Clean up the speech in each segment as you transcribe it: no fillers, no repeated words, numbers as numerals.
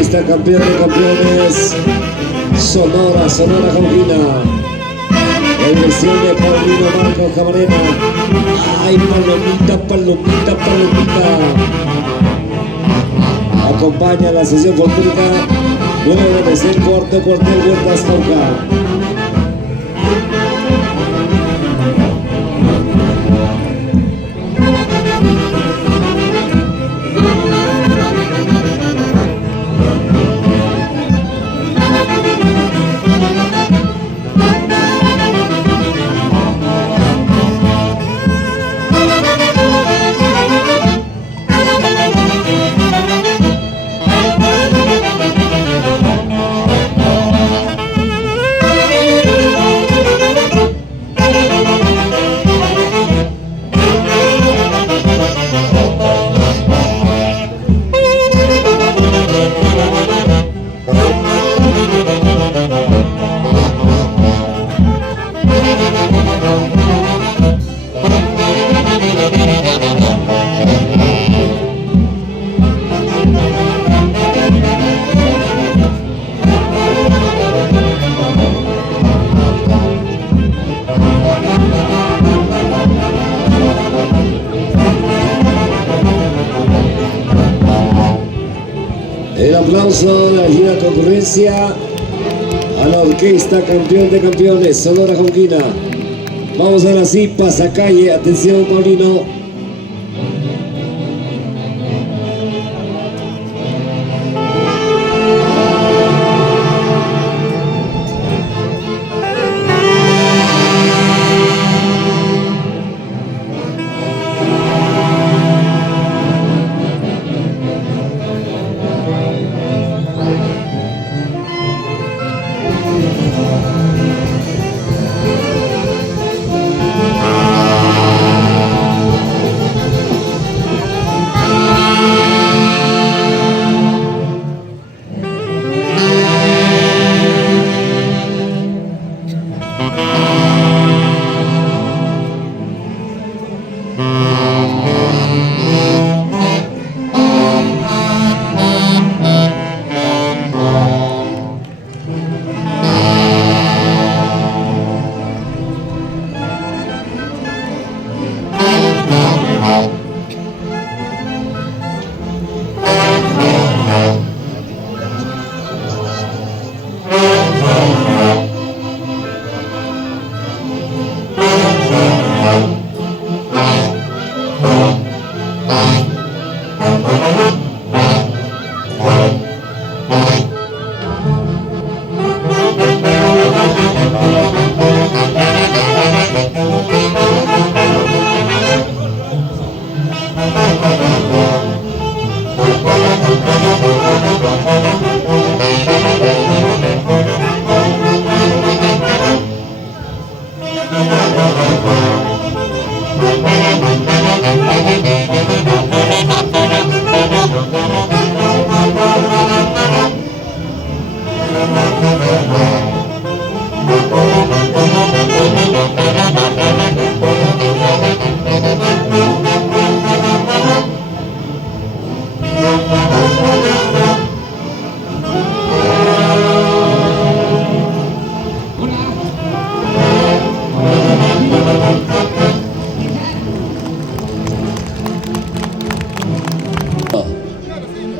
está campeón de campeones, Sonora Jauquina. En versión de Paulino Marco Camarena. Ay, palomita. Acompaña la sesión folclórica luego de ser cuartel Huertas Cauca. El aplauso de la gira concurrencia a la orquesta campeón de campeones, Sonora Jauquina. Vamos ahora sí, pasacalle, atención Paulino.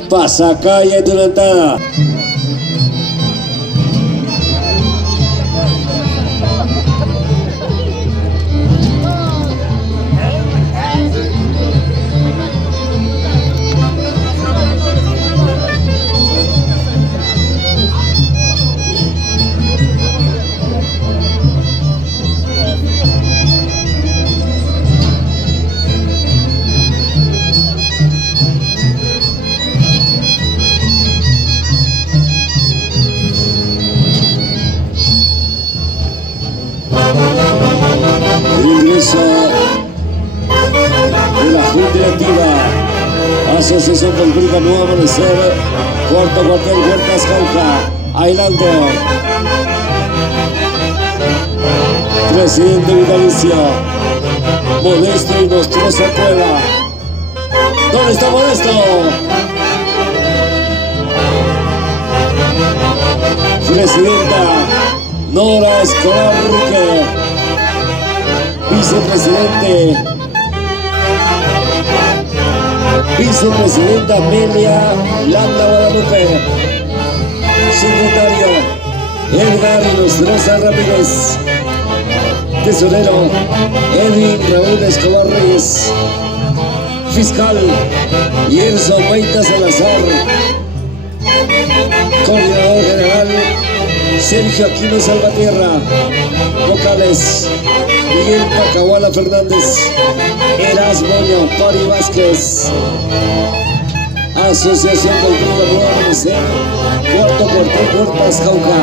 Pasacalle de la entrada. De la Junta Directiva, Asociación Folclórica Nuevo Amanecer, cuartel Huertas Cauca, Highlander, presidente vitalicio, Modesto y Nostroza Cueva. ¿Dónde está Modesto? Presidenta Nora Escobar Rique. Vicepresidenta Amelia Landa Guadalupe. Secretario Edgar Nostroza Ramírez. Tesorero Edwin Raúl Escobar Reyes. Fiscal Yerso Maita Salazar. Coordinador general Sergio Aquino Salvatierra. Vocales Miguel Pacahuala Fernández, Erasmo Pari Vázquez. Asociación Cultural Nueva Amanecer, Cuarto Cuartel Huertas Jauja.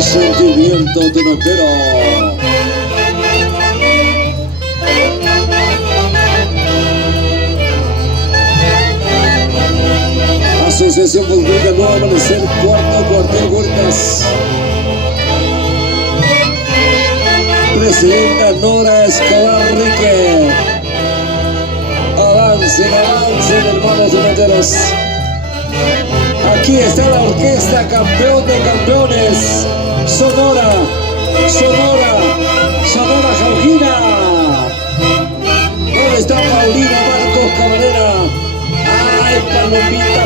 Sentimiento tunantero. Asociación Futbolística Nueva Amanecer, Cuarto Cuartel Huertas. Presidenta Nora Escobar Rique. Avancen, hermanos tunanteros. Aquí está la orquesta campeón de campeones. Sonora Jauja. ¿Dónde está Paulina Marcos Cabrera? ¡Ay, palomita!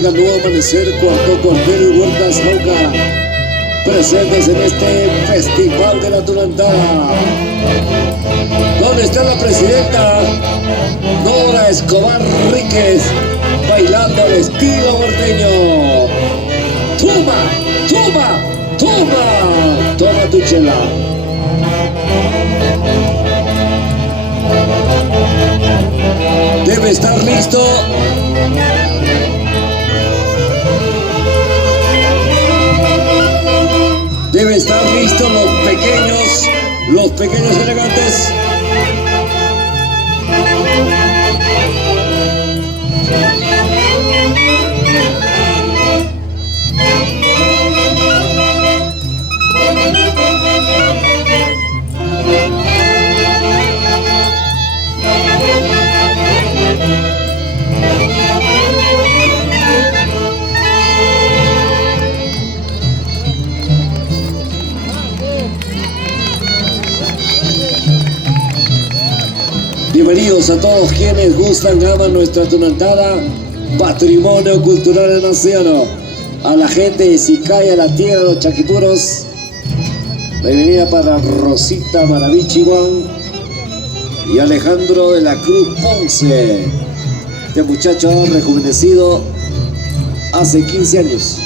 Nuevo Amanecer, Cuarto Cuartel Huertas Jauja, presentes en este Festival de la Tunantada. ¿Dónde está la presidenta Nora Escobar Ríquez? bailando al estilo porteño. Toma, toma, toma, toma tu chela. Debe estar listo. Debe estar listo los pequeños elegantes. Bienvenidos a todos quienes gustan, aman nuestra tunantada, patrimonio cultural de nación. A la gente de Sicaya, la tierra de los chaquipuros, bienvenida para Rosita Maravichihuan y Alejandro de la Cruz Ponce. Este muchacho ha rejuvenecido hace 15 años.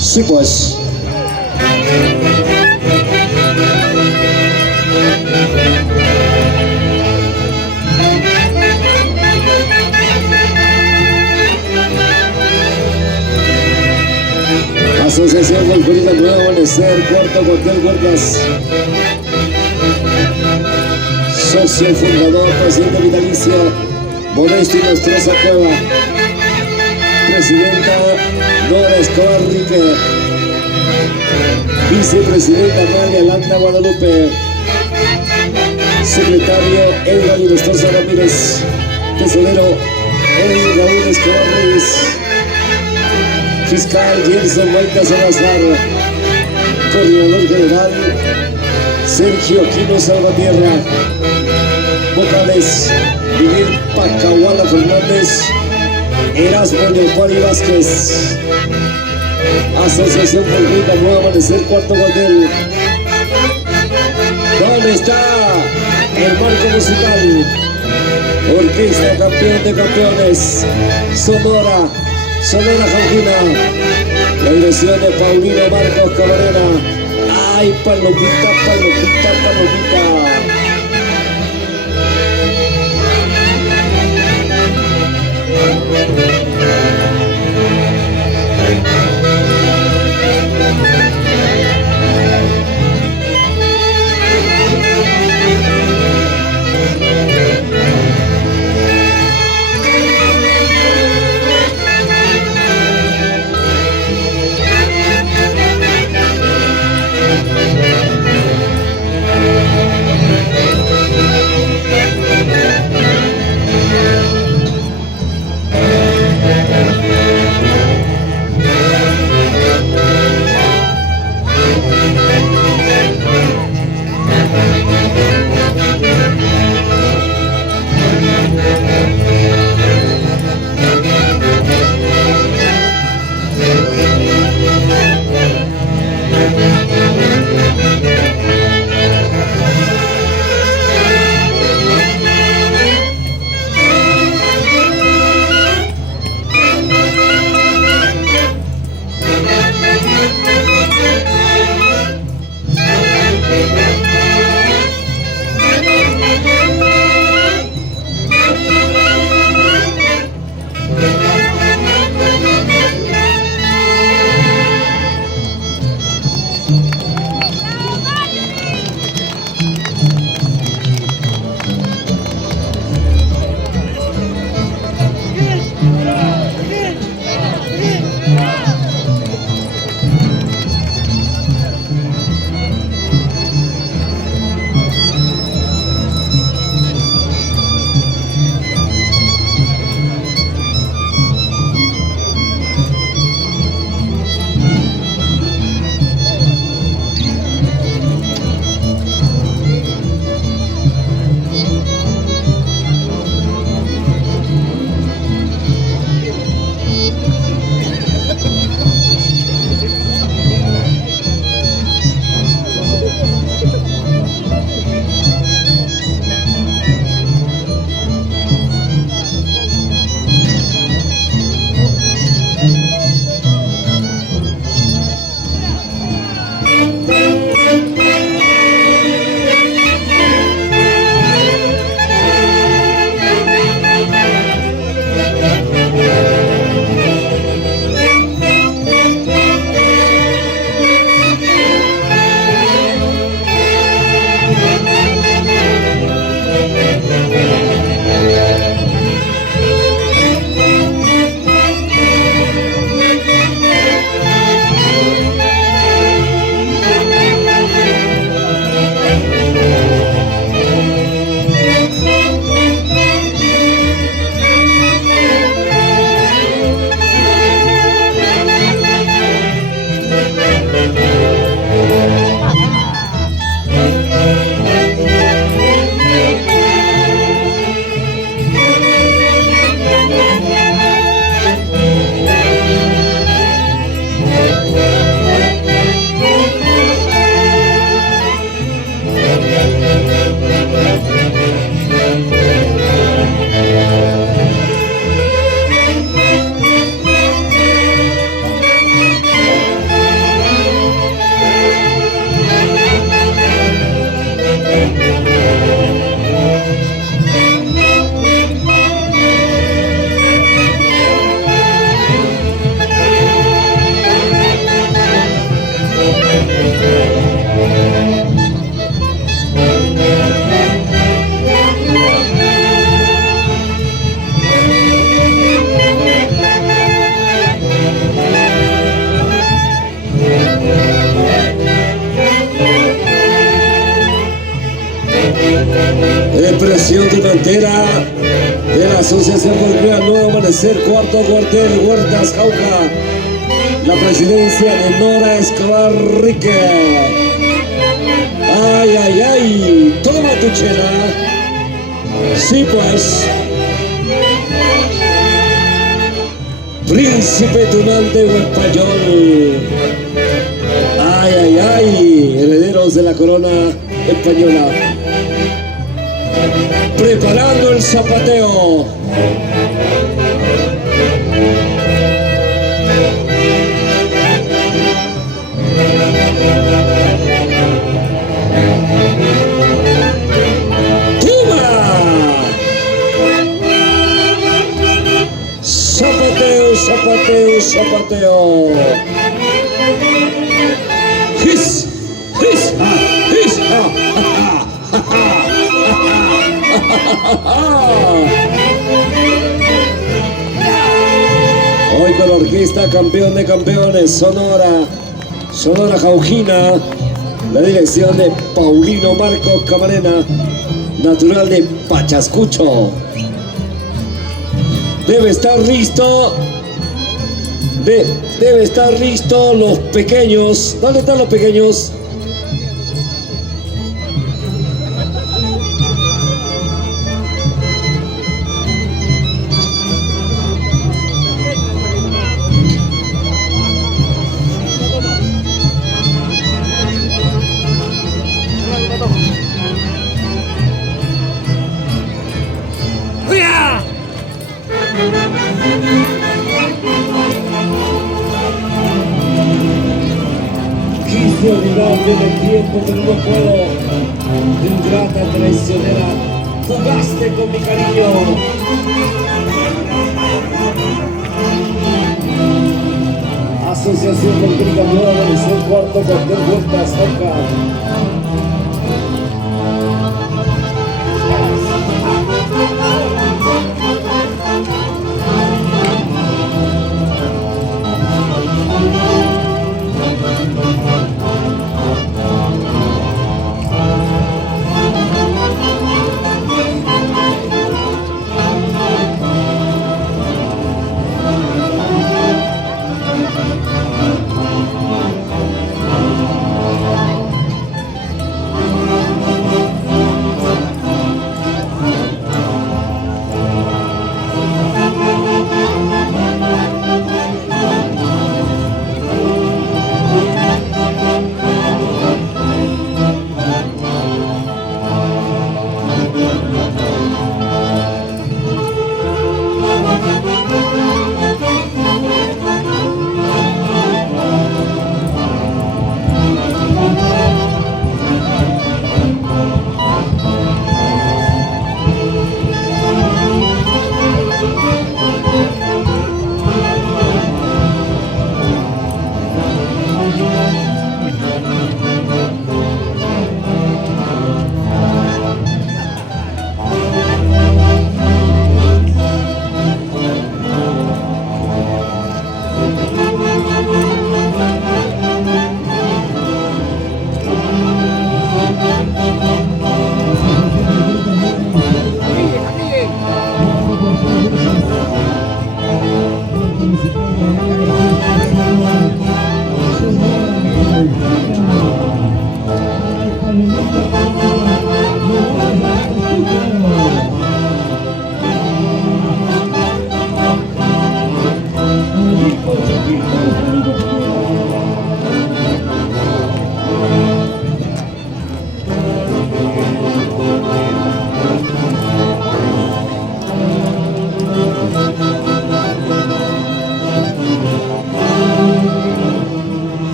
Sí, pues. Asociación Folclórica Nuevo Amanecer, Cuarto Cuartel Huertas. Socio fundador, presidente vitalicio, Modesto y Nostroza Cueva. Presidenta Nora Escobar Rique. Vicepresidenta María Landa Guadalupe. Secretario Edgar Nostroza Ramírez. Tesorero Edgar Raúl Escobar Reyes. Fiscal Gerson Maita Salazar. Coordinador general Sergio Aquino Salvatierra. Vocales Miguel Pacahuala Fernández. Erasmo Leopari Vázquez. Asociación Folclórica Nuevo Amanecer, Cuarto Cuartel. ¿Dónde está el marco musical? Orquesta Campeón de Campeones, Sonora Jauquina. La dirección de Paulino Marcos Camarena. ¡Ay, palomita, palomita, palomita! Asociación Tunantera de la Asociación Cultural Nuevo Amanecer, cuarto cuartel, Huertas, Jauja. La presidencia de Nora Escobar Rique. Ay, ay, ay, toma tu chela. Sí, pues. Príncipe Tunante Español. Ay, ay, ay, herederos de la corona española. Preparando el zapateo. Zapateo, zapateo. His, hoy con la orquesta campeón de campeones, Sonora Jaujina, la dirección de Paulino Marcos Camarena, natural de Pachascucho. Debe estar listo. Debe estar listo los pequeños. ¿Dónde están los pequeños? Quise olvidarme del tiempo, pero no puedo. Ingrata traicionera, jugaste con mi cariño. Asociación Política Nueva, el cuarto cuartel, Huertas, Jauja.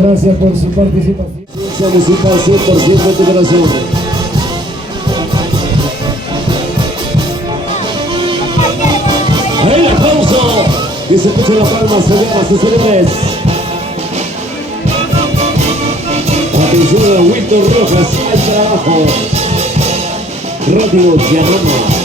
Gracias por su participación. Iglesia Municipal 100% de tu corazón. El aplauso que se escucha en las palmas, señoras y señores. Atención a Wilton Rojas, al trabajo. Radio Diagrama.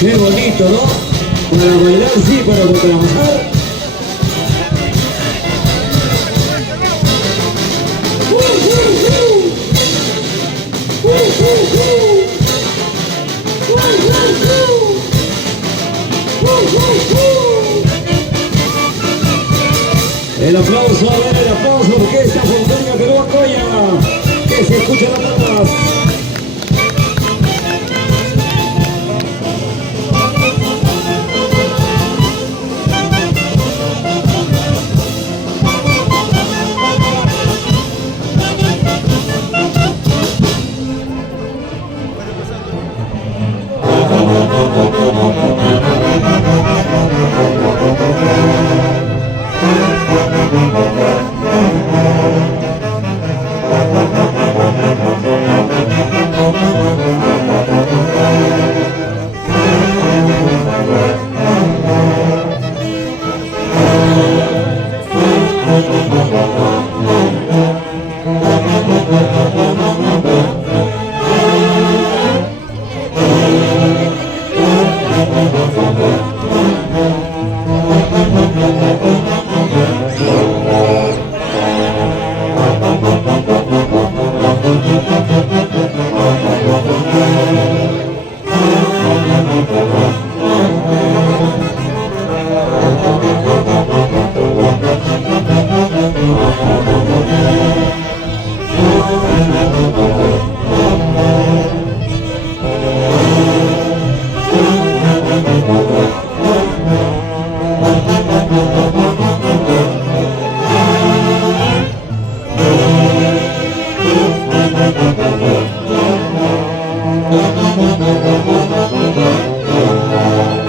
Qué bonito, ¿no? Para bailar sí, pero para trabajar. El aplauso, a ver, el aplauso, porque esta montaña que no apoya, que se escucha las palmas.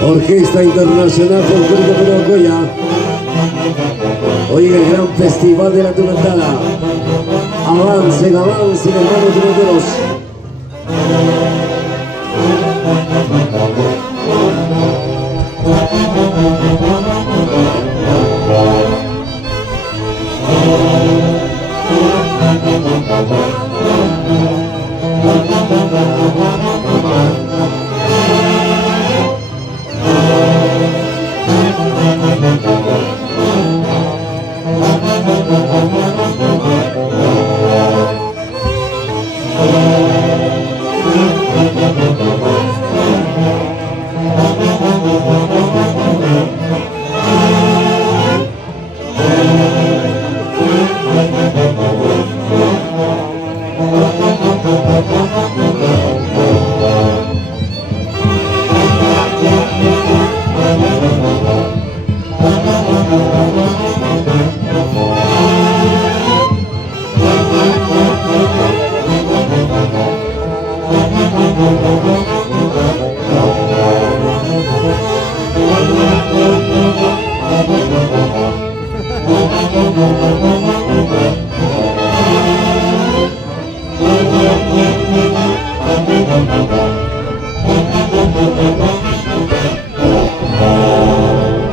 Orquesta Internacional Folclórica de Ocoya. Hoy el gran festival de la Tunantada. Avancen, hermanos tunanteros.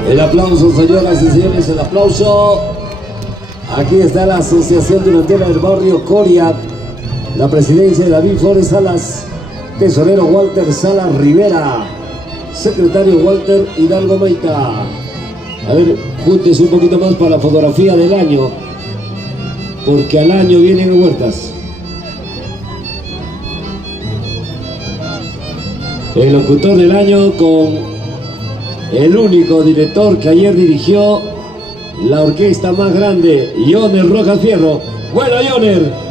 El aplauso, señoras y señores, el aplauso. Aquí está la Asociación Tunantera del Barrio Coria, la presidencia de David Flores Salas, tesorero Walter Salas Rivera, secretario Walter Hidalgo Maita. A ver, júntese un poquito más para la fotografía del año, porque al año vienen huertas. El locutor del año con el único director que ayer dirigió la orquesta más grande, Yoner Rojas Fierro. Bueno, Yoner.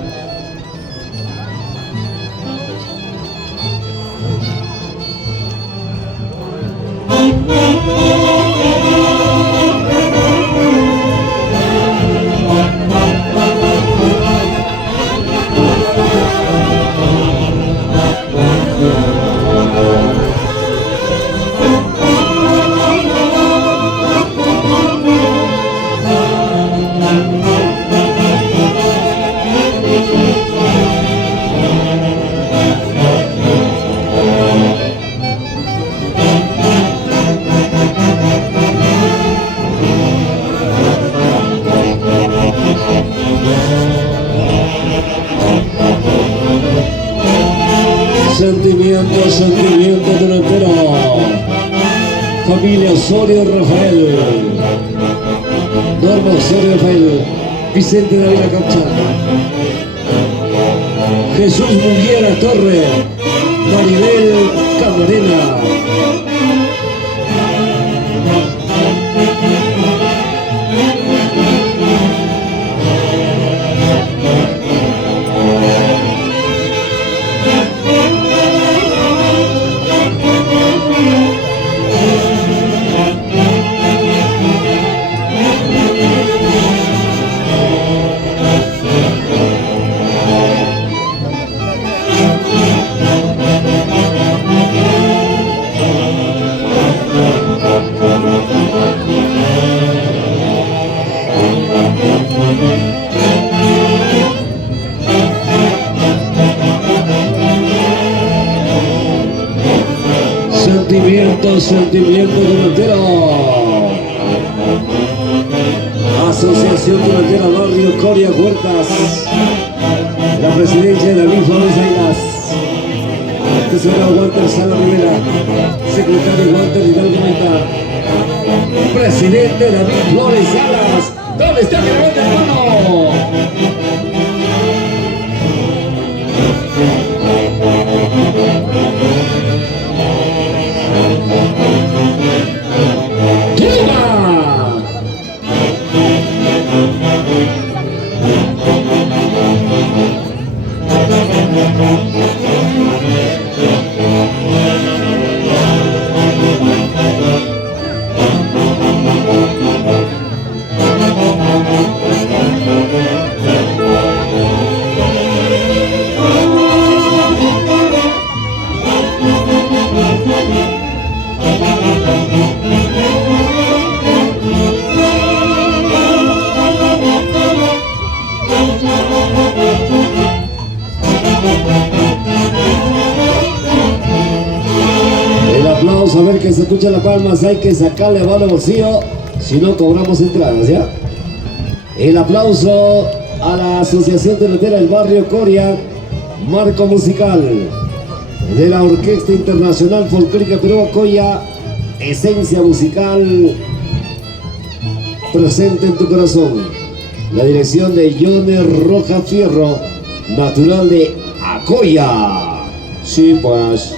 Sentimiento de entero. Familia Osorio Rafael. Norma Osorio Rafael. Vicente David Acapcha. Jesús Munguera Torre. Maribel Camarena. Sentimiento Durantero. Asociación Durantera Barrio Coria Huertas. La presidencia de David Flores Ailas. Tesorero Walter Sala Rivera. Secretario Walter Hidalgo Meta. Presidente David Flores Salas. ¿Dónde está que levanta la mano? A ver que se escucha la palmas, hay que sacarle a mano bolsillo, si no cobramos entradas, ¿ya? El aplauso a la Asociación Durantera del Barrio Coria, marco musical de la Orquesta Internacional Folclórica Perú Coya, esencia musical presente en tu corazón. La dirección de Yoner Rojas Fierro, natural de Acoya. Sí, pues.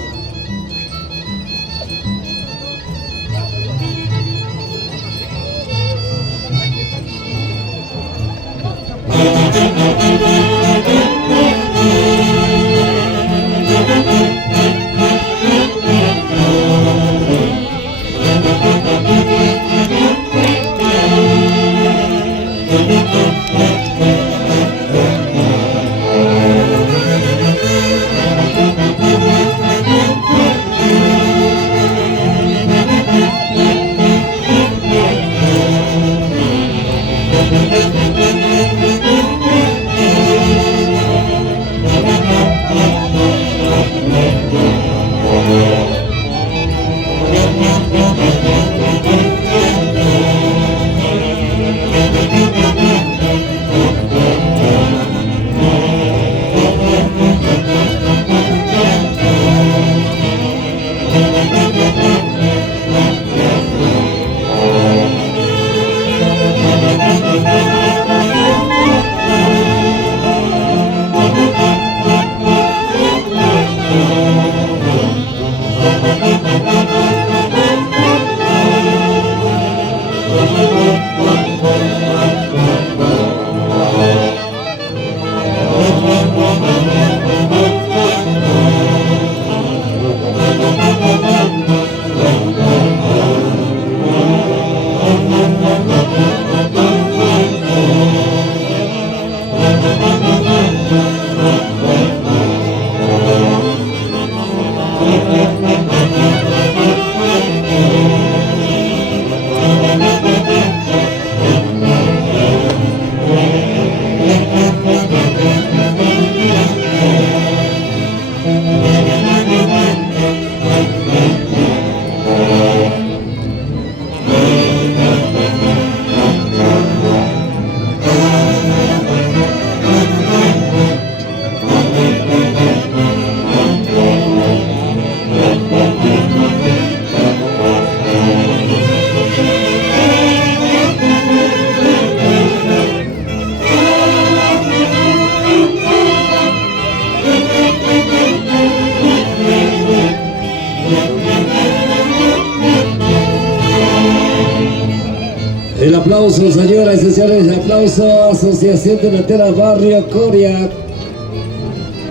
El aplauso, señoras y señores, el aplauso, Asociación Tunantera Barrio Coria.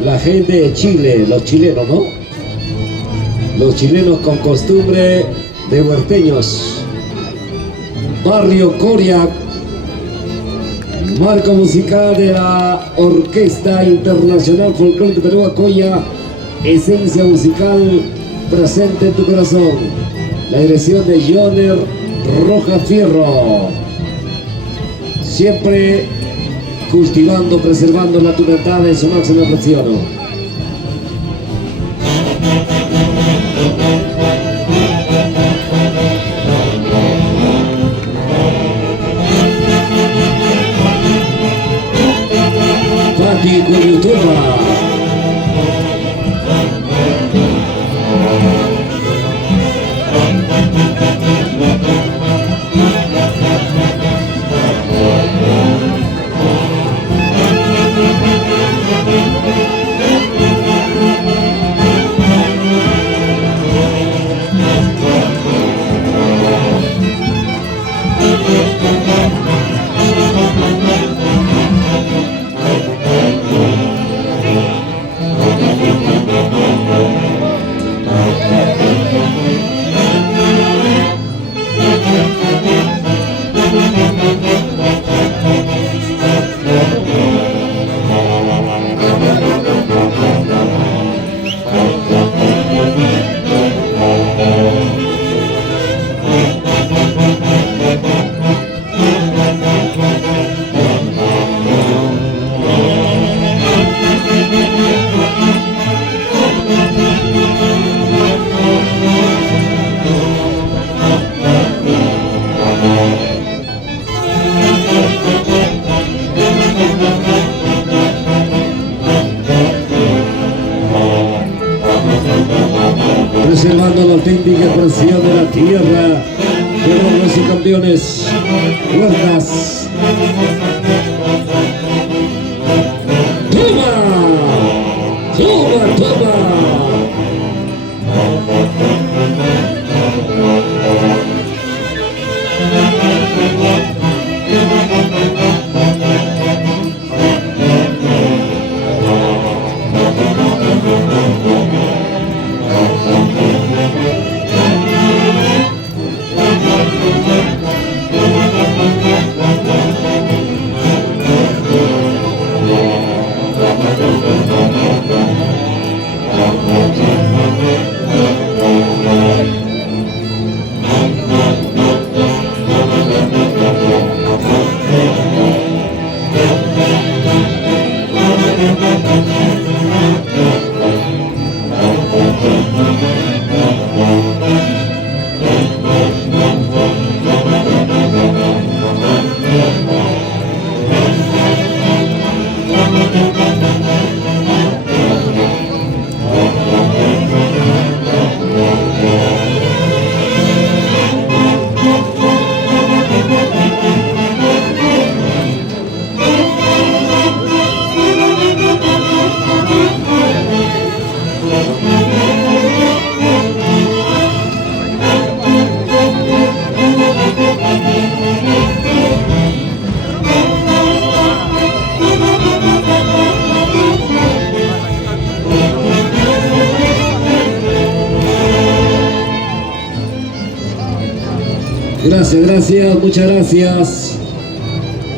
La gente de Chile, los chilenos, ¿no? Los chilenos con costumbre de huerteños. Barrio Coria, marco musical de la Orquesta Internacional Folclórica Perú Acoya, esencia musical presente en tu corazón. La dirección de Joner Roja Fierro, siempre cultivando, preservando la tunantada en su máxima expresión. Pati Cuyutuba. Preservando la auténtica expresión de la tierra de los y campeones, huertas. ¡Toma! ¡Toma, toma! Gracias, muchas gracias.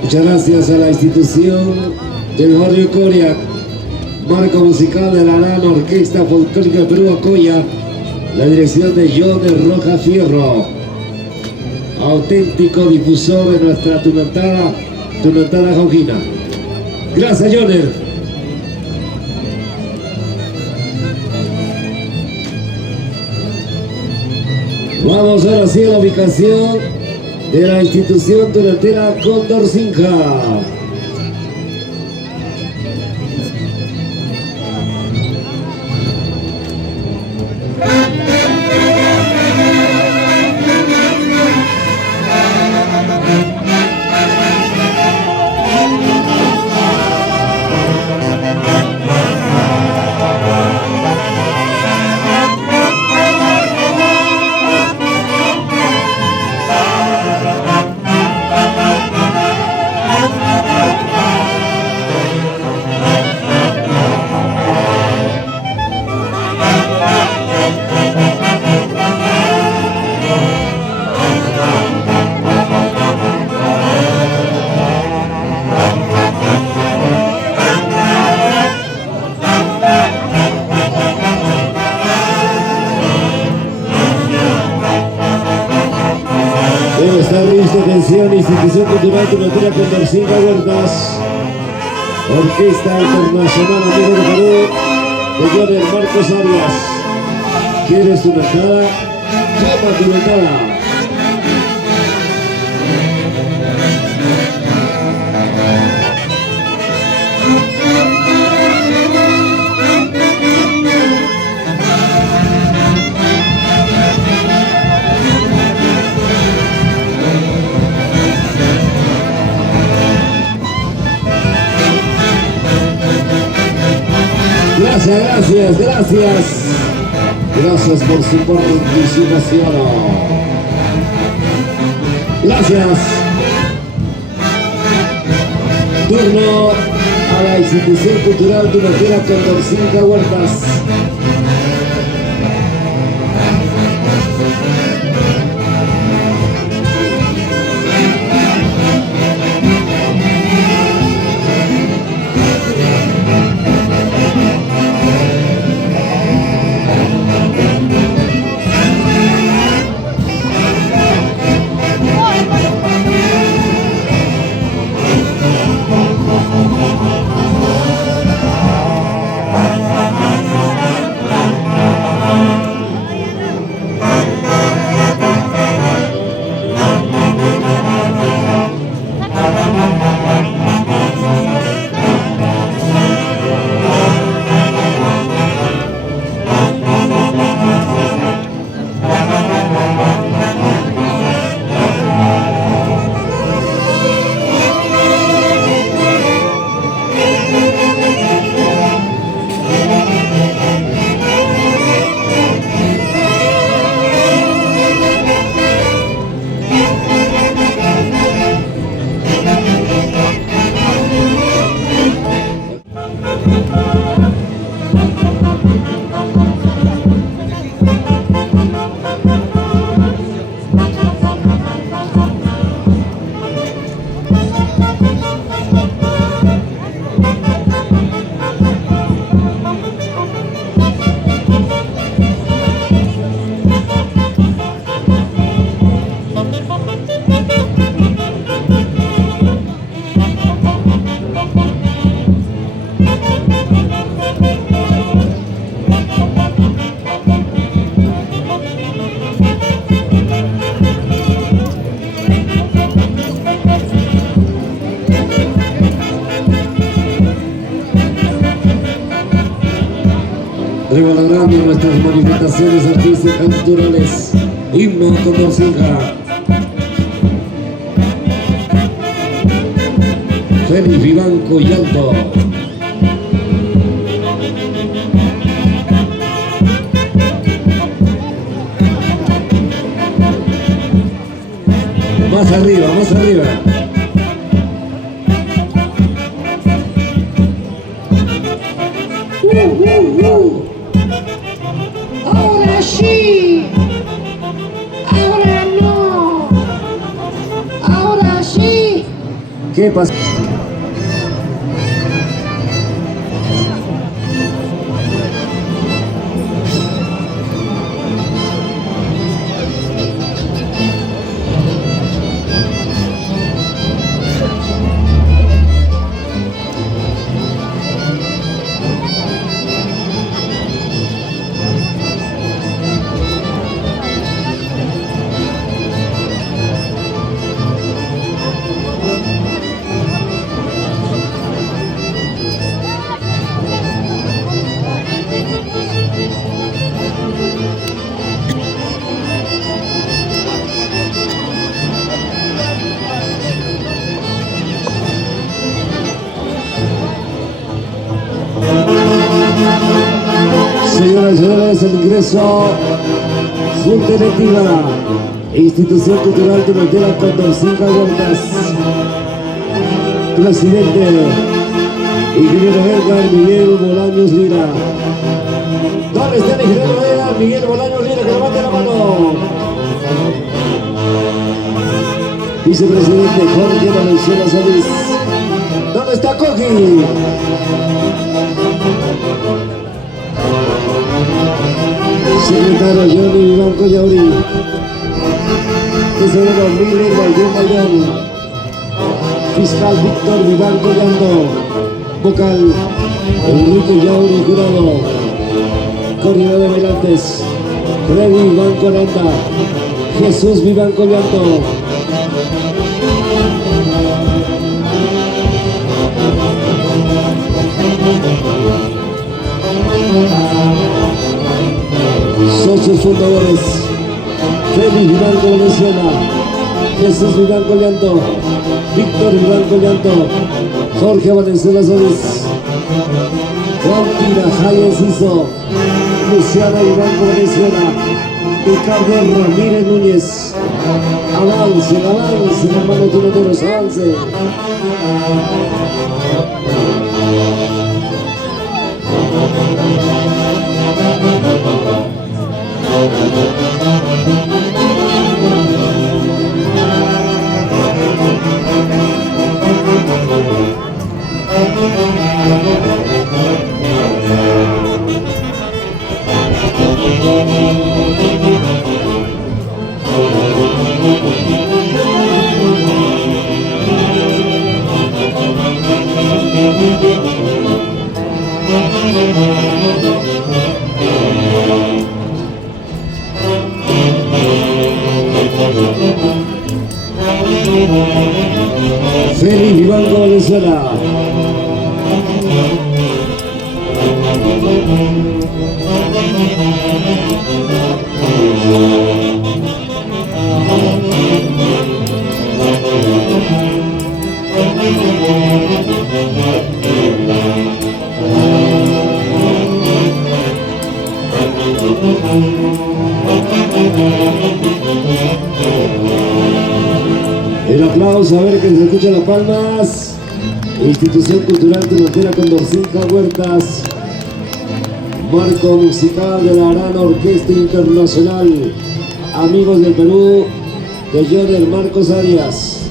Muchas gracias a la institución del Barrio Coria, marco musical de la gran Orquesta Folclórica Perú Acoya, la dirección de Joner Roja Fierro, auténtico difusor de nuestra tunantada jauquina. Gracias, Joner. Vamos ahora sí a la ubicación de la institución tunantera Cóndor Sinja. Atención, Institución Cultural Tunantera Condorcinga Huertas, Orquesta Internacional Amigo de Perú, de Joner Marcos Arias. ¿Quieres tu entrada? Llama tu entrada. Gracias por su participación. Gracias. Turno a la Institución Cultural Tunantera Condorcinga Huertas. Revalorando nuestras manifestaciones artísticas culturales. Himno Condorcinga. Félix Vivanco y Alto. Más arriba, más arriba. Ahora sí, ahora no, ahora sí. ¿Qué pasa? Señoras y señores, el ingreso Junta Directiva Institución Cultural Tunantera Condorcinga Huertas. Presidente Ingeniero Edgar Miguel Bolaños Lira. ¿Dónde está el ingeniero Edgar Miguel Bolaños Lira? Que levante la mano. Vicepresidente Jorge Valenzuela Solís. ¿Dónde está Coqui? Secretario Johnny Vivanco Yauri. Tesorero Miller Guayón Bayón. Fiscal Víctor Viván Collando. Vocal Enrique Yauri Jurado. Coordinador de bailantes Freddy Iván Coranda. Jesús Viván Collando. Socios fundadores Félix Viván Venezuela, Jesús Viván Collando, Víctor Viván Collando, Jorge Valenzuela Solís, Juan Tirajay Enciso, Luciana Viván Venezuela, Ricardo Ramírez Núñez. Avance, hermano tuneteros, avance. Félix Viván Venezuela. El aplauso, a ver que se escuchan las palmas. Institución Cultural Tunantera Condorcinca Huertas. Marco musical de la gran orquesta internacional Amigos del Perú de Joner Marcos Arias.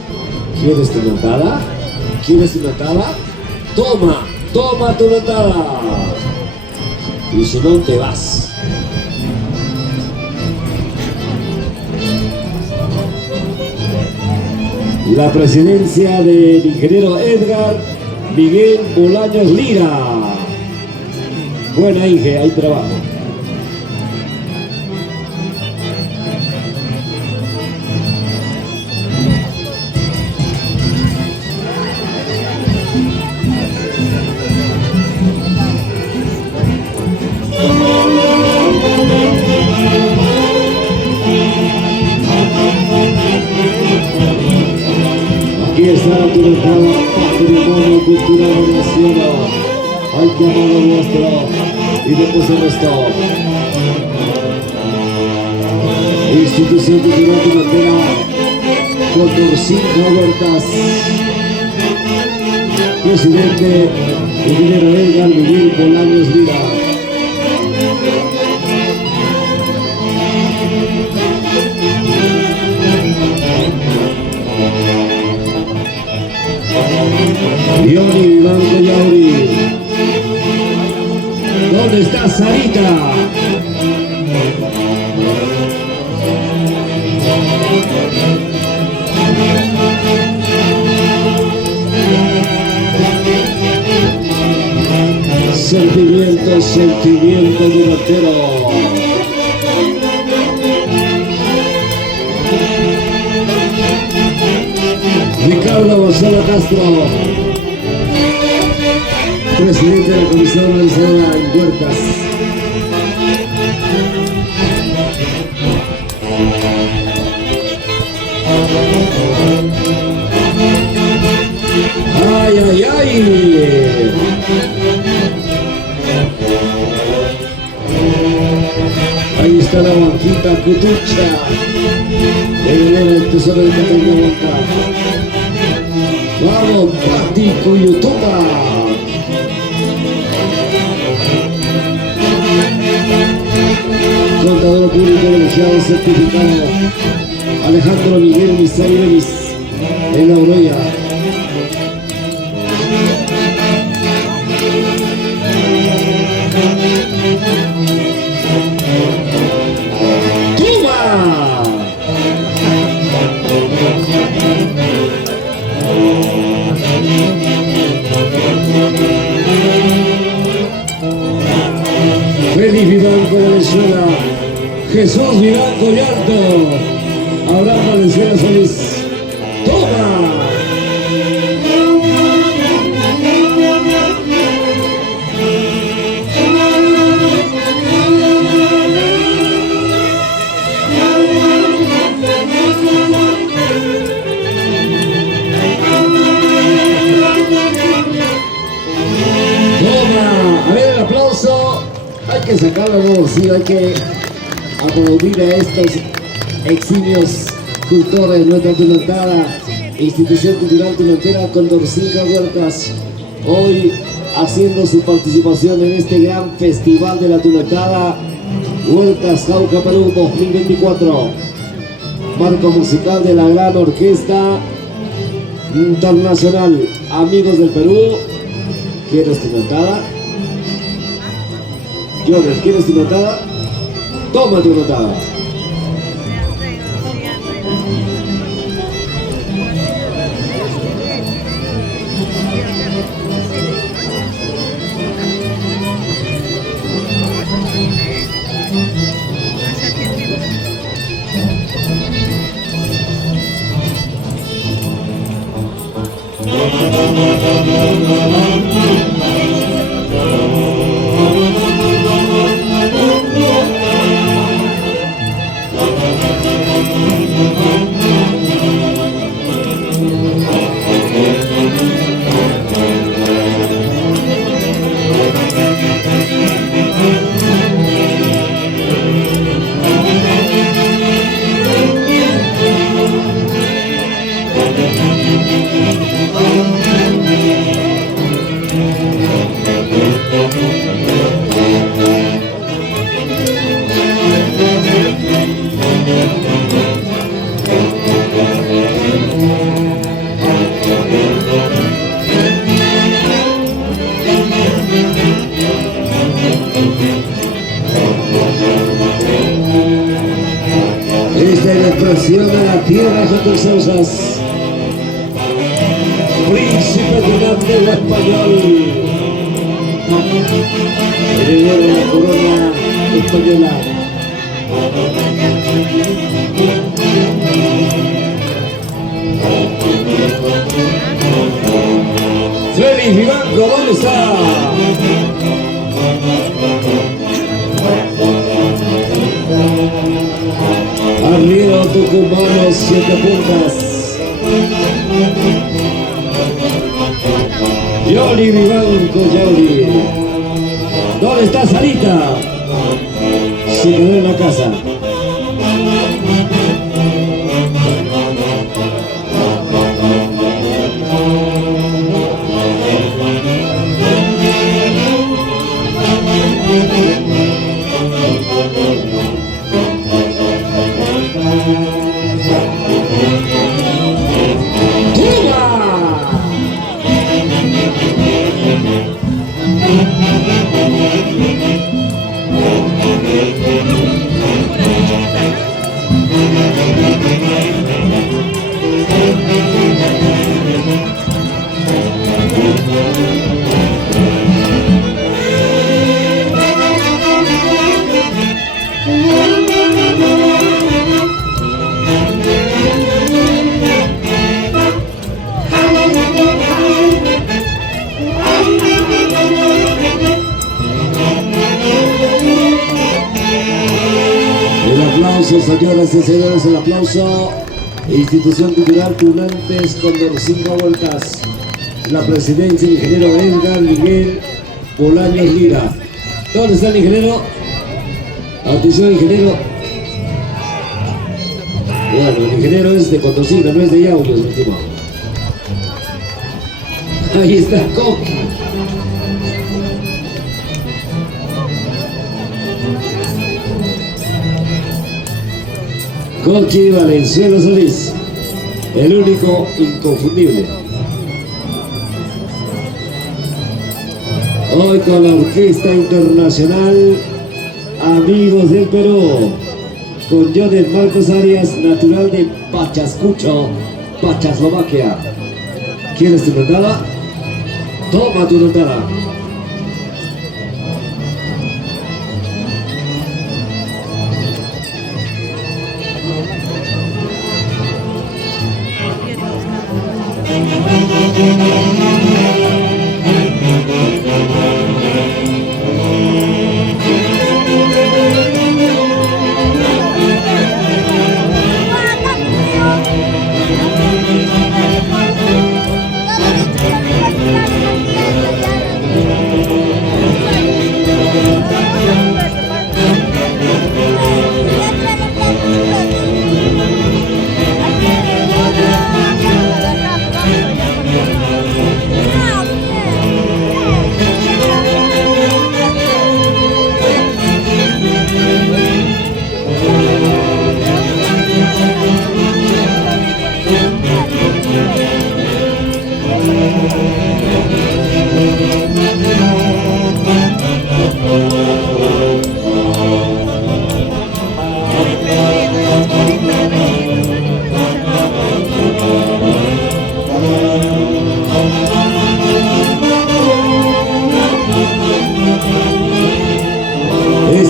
¿Quieres tu notada? ¿Quieres tu notada? Toma tu notada. Y si no, te vas. La presidencia del ingeniero Edgar Miguel Bolaños Lira. Buena, Inge, hay trabajo. Aquí está tu patrimonio cultural nacional. Hay que amar lo nuestro y después el resto. Institución Cultural Tunantera Condorcinca Huertas. Presidente ingeniero Edgar Miguel Bolaños Lira. Yoni Viván Yauri. ¿Dónde está Sarita? Sentimiento delantero. Ricardo Gonzalo Castro, presidente de la Comisión Organizadora en Huertas. ¡Ay! Ahí está la banquita Cutucha, el tesoro de Cataluña. ¡Vamos, Pati Cuyutupa! Contador público colegiado certificado Alejandro Miguel Misari Belis en la Oroya. Venezuela, Jesús Vivanco Llanto, Abraham Valenzuela Solís. ¡Toma! Hay que sacarlo, ¿no? Sí, hay que aplaudir a estos eximios cultores de nuestra tunantada, institución cultural tunantera Condorcinca Huertas, hoy haciendo su participación en este gran festival de la tunantada Huertas Jauja Perú 2024, marco musical de la gran orquesta internacional Amigos del Perú. ¿Quieres tunantada? Jones, ¿quieres tu notada? Toma tu notada. Esta es la expresión de la tierra Jotoxosas, príncipe tunante o español, heredero de la corona española. Félix Vivanco, ¿dónde está? Arriero tucumano, 7 puntas. Yoli Vivanco, Yoli. ¿Dónde está Sarita? Se quedó en la casa. Señoras y señores, el aplauso. Institución Cultural Tunantes Condorcinca Huertas. La presidencia, el ingeniero Edgar Miguel Bolaños Lira. ¿Dónde está el ingeniero? Atención, ingeniero. Bueno, el ingeniero es de Condorcinca, no es de Yauyos, último. Ahí está Coqui. Coqui Valenzuela Solís, el único inconfundible. Hoy con la Orquesta Internacional Amigos del Perú, con Jones Marcos Arias, natural de Pachascucho, Pachaslovaquia. ¿Quieres tu notada? Toma tu notada.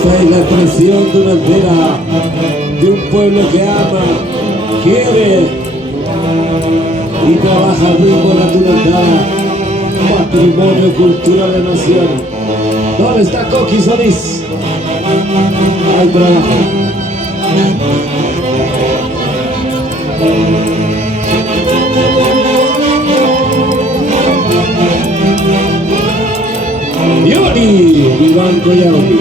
Esta es la expresión tunantera de un pueblo que ama, quiere y trabaja al ritmo de la tunantada, patrimonio cultural de la nación. ¿Dónde está Coqui Solís? Hay trabajo. Yori, Iván Collauri,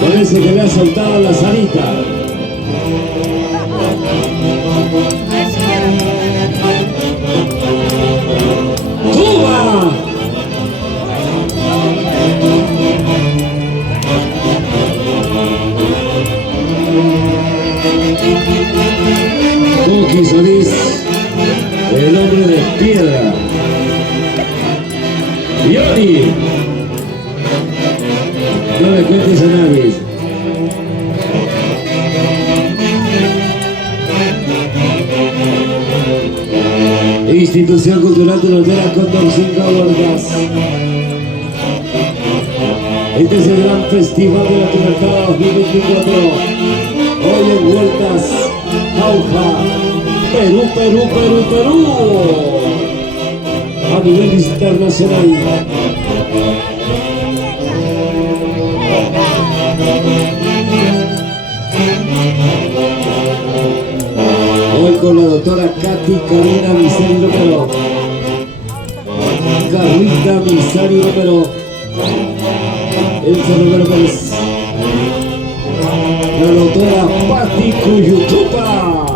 parece que le ha soltado la salita. ¡Cuba! Coqui Solís, el hombre de piedra. Yori, no le cuentes a nadie. Institución Cultural Tunantera Cóndor 5 Huertas. Este es el gran festival de la Tunantada 2024. Hoy en Huertas, Jauja, Perú, Perú, Perú, Perú. A nivel internacional. Hoy con la doctora Katy Carolina Misari Romero, Carlita Misari Romero, Elsa Romero Pérez, la doctora Patti Cuyutupa.